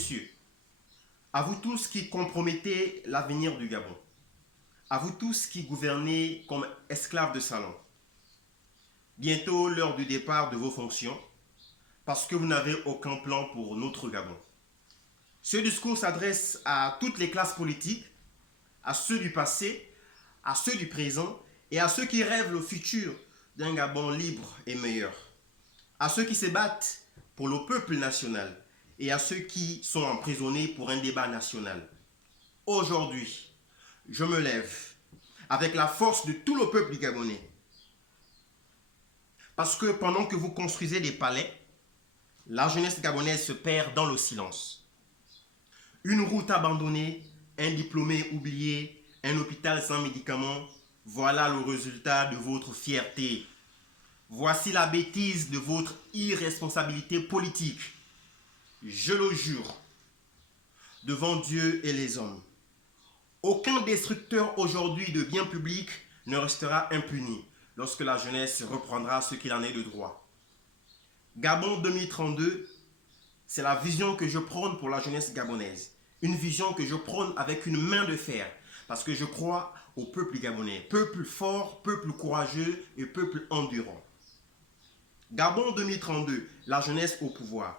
messieurs, à vous tous qui compromettez l'avenir du Gabon, à vous tous qui gouvernez comme esclaves de salon, bientôt l'heure du départ de vos fonctions, parce que vous n'avez aucun plan pour notre Gabon. Ce discours s'adresse à toutes les classes politiques, à ceux du passé, à ceux du présent et à ceux qui rêvent le futur d'un Gabon libre et meilleur, à ceux qui se battent pour le peuple national et à ceux qui sont emprisonnés pour un débat national. Aujourd'hui, je me lève avec la force de tout le peuple gabonais. Parce que pendant que vous construisez des palais, la jeunesse gabonaise se perd dans le silence. Une route abandonnée, un diplômé oublié, un hôpital sans médicaments, voilà le résultat de votre fierté. Voici la bêtise de votre irresponsabilité politique. Je le jure, devant Dieu et les hommes, aucun destructeur aujourd'hui de biens publics ne restera impuni lorsque la jeunesse reprendra ce qu'il en est de droit. Gabon 2032, c'est la vision que je prône pour la jeunesse gabonaise. Une vision que je prône avec une main de fer, parce que je crois au peuple gabonais. Peuple fort, peuple courageux et peuple endurant. Gabon 2032, la jeunesse au pouvoir.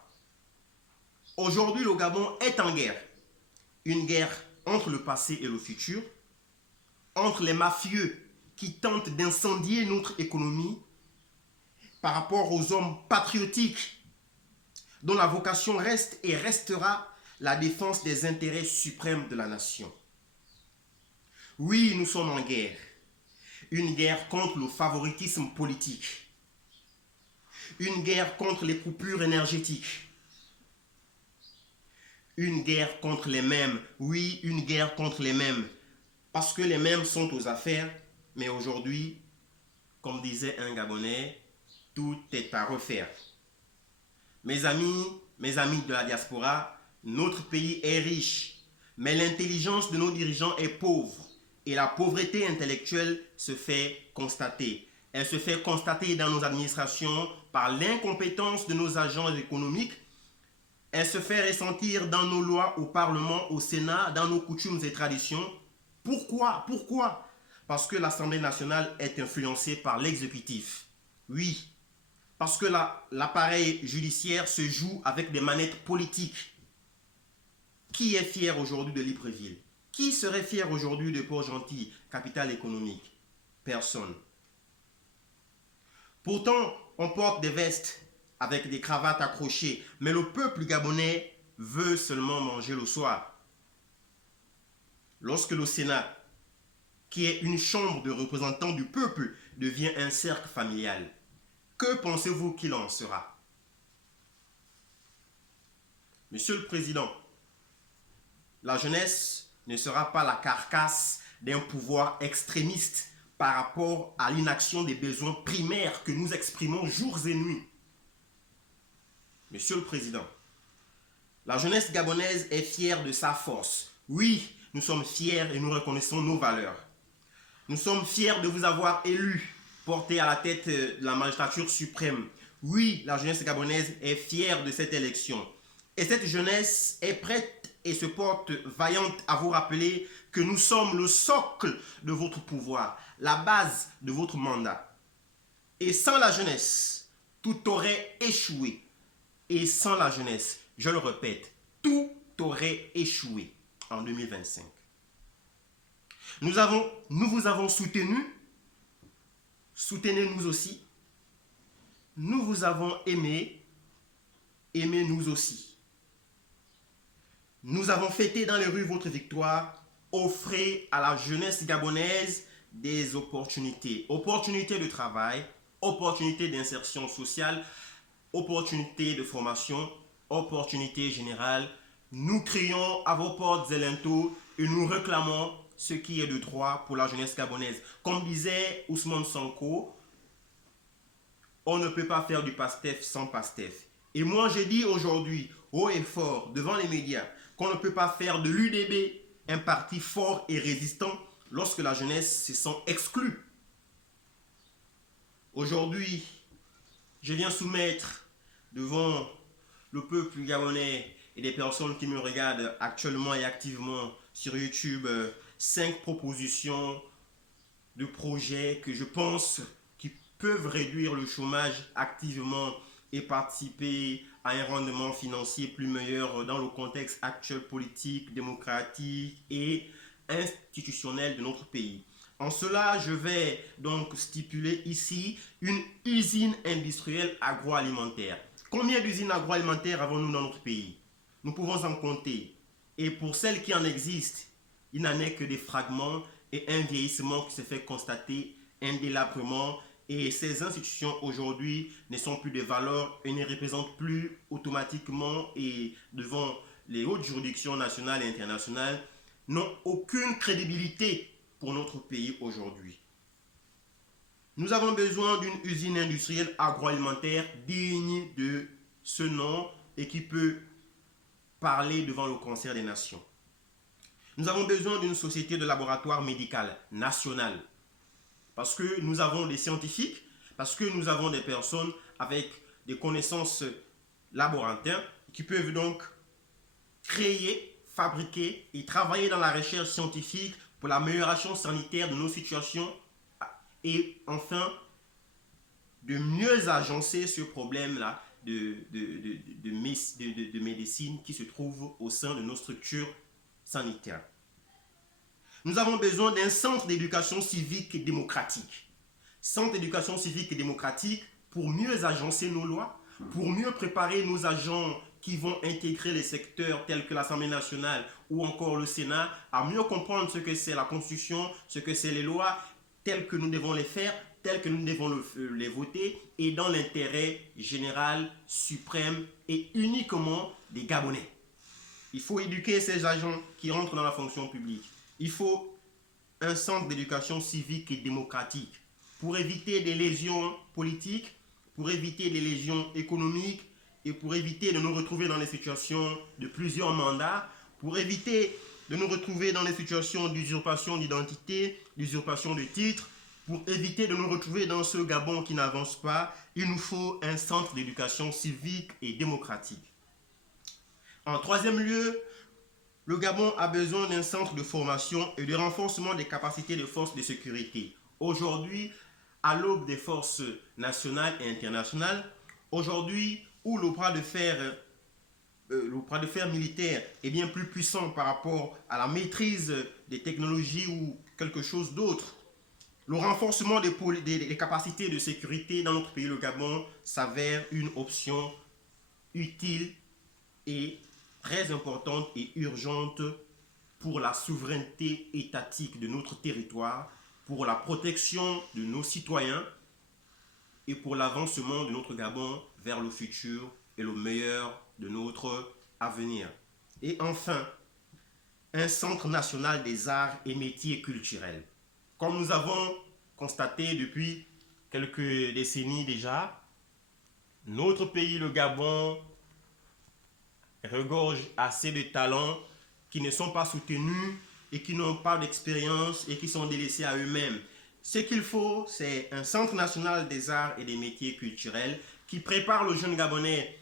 Aujourd'hui, le Gabon est en guerre. Une guerre entre le passé et le futur, entre les mafieux qui tentent d'incendier notre économie par rapport aux hommes patriotiques dont la vocation reste et restera la défense des intérêts suprêmes de la nation. Oui, nous sommes en guerre. Une guerre contre le favoritisme politique. Une guerre contre les coupures énergétiques. Une guerre contre les mêmes. Oui, une guerre contre les mêmes. Parce que les mêmes sont aux affaires. Mais aujourd'hui, comme disait un Gabonais, tout est à refaire. Mes amis de la diaspora, notre pays est riche, mais l'intelligence de nos dirigeants est pauvre. Et la pauvreté intellectuelle se fait constater. Elle se fait constater dans nos administrations par l'incompétence de nos agents économiques. Elle se fait ressentir dans nos lois au Parlement, au Sénat, dans nos coutumes et traditions. Pourquoi? Parce que l'Assemblée nationale est influencée par l'exécutif. Oui, parce que l'appareil judiciaire se joue avec des manettes politiques. Qui est fier aujourd'hui de Libreville? Qui serait fier aujourd'hui de Port-Gentil, capitale économique? Personne. Pourtant, on porte des vestes avec des cravates accrochées, mais le peuple gabonais veut seulement manger le soir. Lorsque le Sénat, qui est une chambre de représentants du peuple, devient un cercle familial, que pensez-vous qu'il en sera? Monsieur le Président, la jeunesse ne sera pas la carcasse d'un pouvoir extrémiste par rapport à l'inaction des besoins primaires que nous exprimons jours et nuits. Monsieur le Président, la jeunesse gabonaise est fière de sa force. Oui, nous sommes fiers et nous reconnaissons nos valeurs. Nous sommes fiers de vous avoir élus, portés à la tête de la magistrature suprême. Oui, la jeunesse gabonaise est fière de cette élection. Et cette jeunesse est prête et se porte vaillante à vous rappeler que nous sommes le socle de votre pouvoir, la base de votre mandat. Et sans la jeunesse, tout aurait échoué. Et sans la jeunesse, je le répète, tout aurait échoué en 2025. Nous vous avons soutenu, soutenez-nous aussi. Nous vous avons aimé, aimez-nous aussi. Nous avons fêté dans les rues votre victoire, offrez à la jeunesse gabonaise des opportunités. Opportunités de travail, opportunités d'insertion sociale, opportunités de formation, opportunités générales. Nous crions à vos portes et linteaux et nous réclamons ce qui est de droit pour la jeunesse gabonaise. Comme disait Ousmane Sonko, on ne peut pas faire du PASTEF sans PASTEF. Et moi je dis aujourd'hui, haut et fort, devant les médias, qu'on ne peut pas faire de l'UDB un parti fort et résistant lorsque la jeunesse se sent exclue. Aujourd'hui, je viens soumettre devant le peuple gabonais et et des personnes qui me regardent actuellement et activement sur YouTube 5 propositions de projets que je pense qui peuvent réduire le chômage activement et participer à un rendement financier plus meilleur dans le contexte actuel politique, démocratique et institutionnel de notre pays. En cela, je vais donc stipuler ici une usine industrielle agroalimentaire. Combien d'usines agroalimentaires avons-nous dans notre pays? Nous pouvons en compter. Et pour celles qui en existent, il n'en est que des fragments et un vieillissement qui se fait constater indélablement. Et ces institutions aujourd'hui ne sont plus des valeurs et ne représentent plus automatiquement et devant les hautes juridictions nationales et internationales, n'ont aucune crédibilité pour notre pays aujourd'hui. Nous avons besoin d'une usine industrielle agroalimentaire digne de ce nom et qui peut parler devant le concert des nations. Nous avons besoin d'une société de laboratoire médical nationale parce que nous avons des scientifiques, parce que nous avons des personnes avec des connaissances laborantines qui peuvent donc créer, fabriquer et travailler dans la recherche scientifique pour l'amélioration sanitaire de nos situations et enfin de mieux agencer ce problème-là de médecine qui se trouve au sein de nos structures sanitaires. Nous avons besoin d'un centre d'éducation civique et démocratique. Centre d'éducation civique et démocratique pour mieux agencer nos lois, pour mieux préparer nos agents qui vont intégrer les secteurs tels que l'Assemblée nationale ou encore le Sénat à mieux comprendre ce que c'est la Constitution, ce que c'est les lois, telles que nous devons les faire, telles que nous devons les voter et dans l'intérêt général, suprême et uniquement des Gabonais. Il faut éduquer ces agents qui rentrent dans la fonction publique. Il faut un centre d'éducation civique et démocratique pour éviter des lésions politiques, pour éviter des lésions économiques et pour éviter de nous retrouver dans les situations de plusieurs mandats, pour éviter de nous retrouver dans les situations d'usurpation d'identité, d'usurpation de titres, pour éviter de nous retrouver dans ce Gabon qui n'avance pas. Il nous faut un centre d'éducation civique et démocratique. En troisième lieu, le Gabon a besoin d'un centre de formation et de renforcement des capacités des forces de sécurité. Aujourd'hui, à l'aube des forces nationales et internationales, aujourd'hui où le bras de fer militaire est bien plus puissant par rapport à la maîtrise des technologies ou quelque chose d'autre, le renforcement des capacités de sécurité dans notre pays, le Gabon, s'avère une option utile et très importante et urgente pour la souveraineté étatique de notre territoire, pour la protection de nos citoyens et pour l'avancement de notre Gabon vers le futur et le meilleur de notre avenir. Et enfin, un centre national des arts et métiers culturels. Comme nous avons constaté depuis quelques décennies déjà, notre pays, le Gabon, regorge assez de talents qui ne sont pas soutenus et qui n'ont pas d'expérience et qui sont délaissés à eux-mêmes. Ce qu'il faut, c'est un centre national des arts et des métiers culturels qui prépare le jeune Gabonais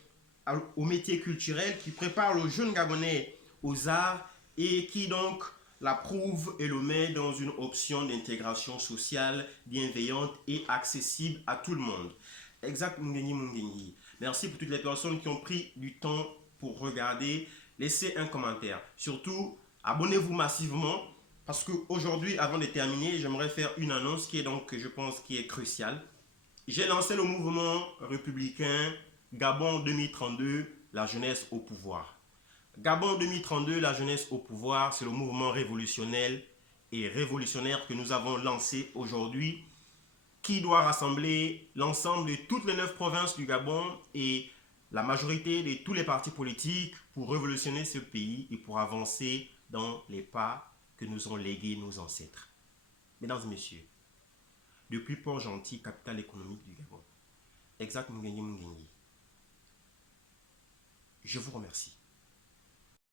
aux métiers culturels, qui prépare le jeune Gabonais aux arts et qui donc l'approuve et le met dans une option d'intégration sociale bienveillante et accessible à tout le monde. Exact Mungenyi Mungenyi. Merci pour toutes les personnes qui ont pris du temps pour regarder. Laissez un commentaire. Surtout, abonnez-vous massivement parce qu'aujourd'hui, avant de terminer, j'aimerais faire une annonce qui est donc, je pense, qui est cruciale. J'ai lancé le mouvement républicain Gabon 2032, la jeunesse au pouvoir. Gabon 2032, la jeunesse au pouvoir, c'est le mouvement révolutionnaire que nous avons lancé aujourd'hui, qui doit rassembler l'ensemble de toutes les 9 provinces du Gabon et la majorité de tous les partis politiques pour révolutionner ce pays et pour avancer dans les pas que nous ont légués nos ancêtres. Mesdames et messieurs, depuis Port-Gentil, capitale économique du Gabon, Exact Mungenyi Mungenyi, je vous remercie.